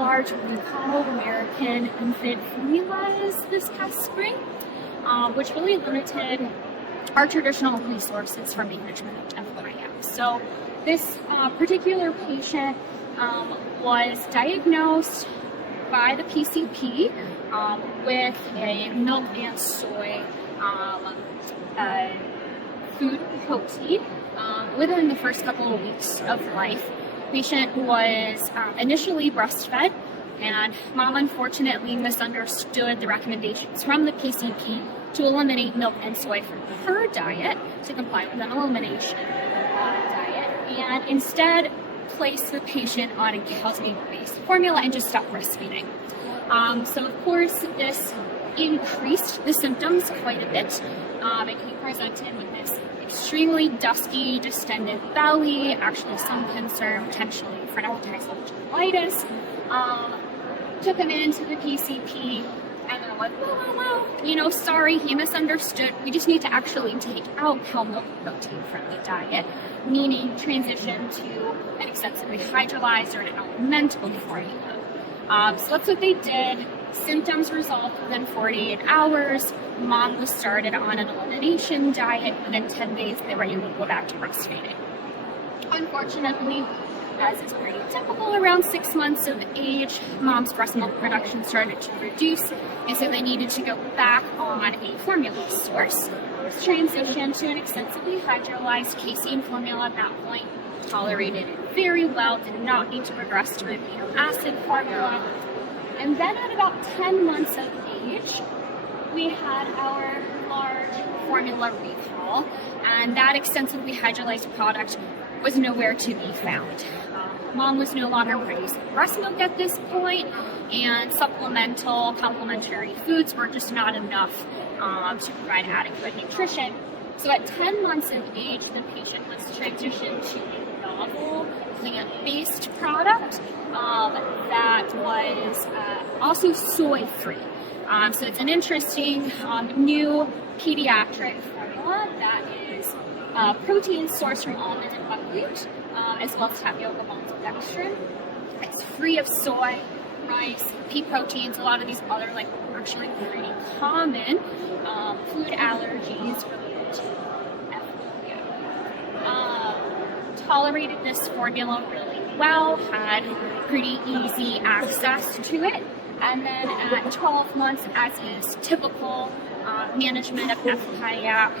large recall of American infant formulas this past spring, which really limited our traditional resources for management of FIM. So this particular patient was diagnosed by the PCP with a milk and soy food protein within the first couple of weeks of life. Patient was initially breastfed, and mom unfortunately misunderstood the recommendations from the PCP to eliminate milk and soy from her diet, to comply with an elimination diet, and instead placed the patient on a cow's milk-based formula and just stopped breastfeeding. So of course this increased the symptoms quite a bit, and he presented with this extremely dusky, distended belly, actually some concern potentially for nephrotic colitis. Took him into the PCP, and they're like, well, sorry, he misunderstood. We just need to actually take out cow milk protein from the diet, meaning transition to an extensively hydrolyzed or an elemental formula. So that's what they did. Symptoms resolved within 48 hours. Mom was started on an elimination diet. Within 10 days, they were able to go back to breastfeeding. Unfortunately, as is pretty typical, around 6 months of age, mom's breast milk production started to reduce, and so they needed to go back on a formula source. Transitioned to an extensively hydrolyzed casein formula at that point, tolerated it very well, did not need to progress to an amino acid formula. And then at about 10 months of age, we had our large formula recall, and that extensively hydrolyzed product was nowhere to be found. Mom was no longer producing breast milk at this point, and supplemental complementary foods were just not enough to provide adequate nutrition. So at 10 months of age, the patient was transitioned to a novel plant-based product that was also soy-free. So it's an interesting new pediatric formula that is protein sourced from almond and buckwheat, as well as tapioca maltodextrin. It's free of soy, rice, pea proteins, a lot of these other actually pretty common food allergies related to FODMAP. Tolerated this formula really well, had pretty easy access to it, and then at 12 months, as is typical management of FIM,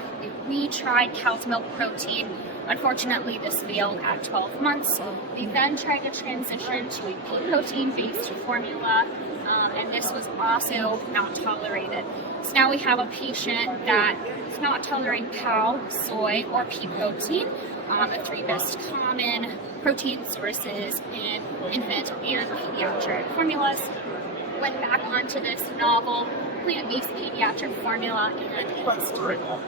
we tried cow's milk protein. Unfortunately, this failed at 12 months. We then tried to transition to a pea protein-based formula, and this was also not tolerated. So now we have a patient that is not tolerating cow, soy, or pea protein, the three most common protein sources in infant and pediatric formulas. Went back onto this novel plant-based pediatric formula, and it's terrible.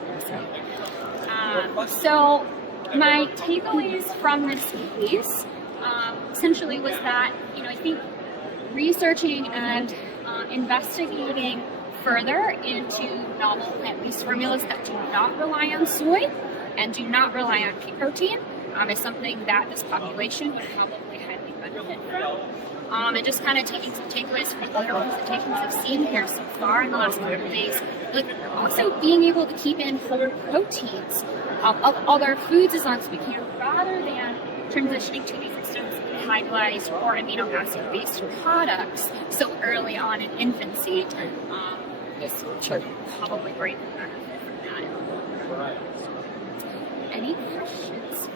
So my takeaways from this case essentially was that, I think researching and investigating further into novel plant-based formulas that do not rely on soy and do not rely on pea protein is something that this population would probably highly benefit from. And just kind of taking some takeaways from other presentations I've seen here so far in the last couple of days. Also being able to keep in whole proteins of other foods as long as we can, rather than transitioning to these extensively hydrolyzed or amino acid-based products so early on in infancy. This children probably greatly benefit from that. Any questions?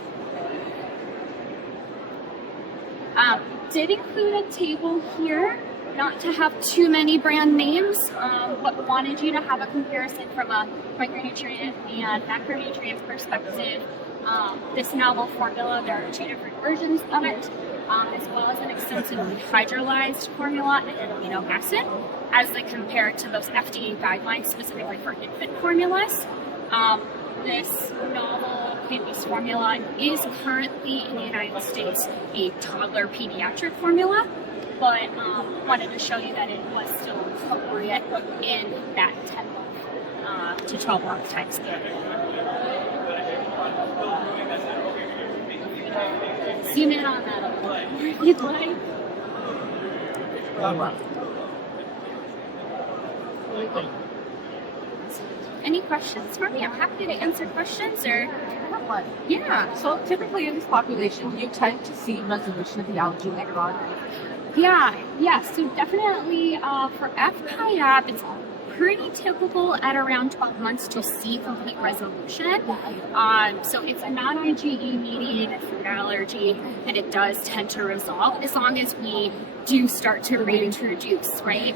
Did include a table here, not to have too many brand names, but wanted you to have a comparison from a micronutrient and macronutrient perspective. This novel formula, there are 2 different versions of it, as well as an extensively hydrolyzed formula and an amino acid, as they compare to those FDA guidelines specifically for infant formulas. This novel plant-based formula is currently in the United States a toddler pediatric formula, but wanted to show you that it was still appropriate in that 10 to 12 month time scale. Zoom in on that a little bit if you'd like. Any questions for me? I'm happy to answer questions or. Yeah. So typically in this population, you tend to see resolution of the allergy later on. Yeah. So definitely for ACAAI, it's pretty typical at around 12 months to see complete resolution. So it's a non-IgE mediated food allergy, and it does tend to resolve as long as we do start to reintroduce, right?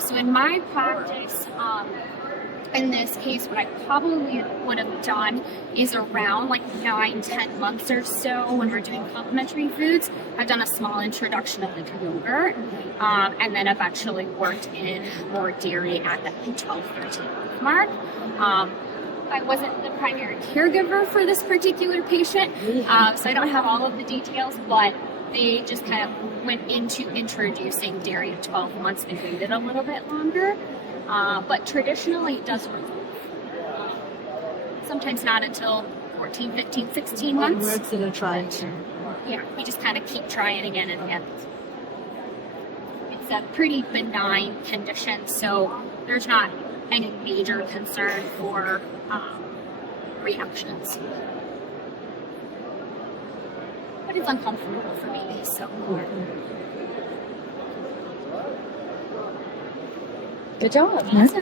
So in my practice, in this case, what I probably would have done is around like 9-10 months or so when we're doing complementary foods, I've done a small introduction of like yogurt, and then eventually worked in more dairy at the 12-13 month mark. I wasn't the primary caregiver for this particular patient, so I don't have all of the details, but they just kind of went into introducing dairy at 12 months and waited a little bit longer. But traditionally it does resolve. Sometimes not until 14, 15, 16 months. We're going to try it. Yeah, we just kind of keep trying again and again. It's a pretty benign condition, so there's not any major concern for reactions. But it's uncomfortable for me, so. Good job. Yes,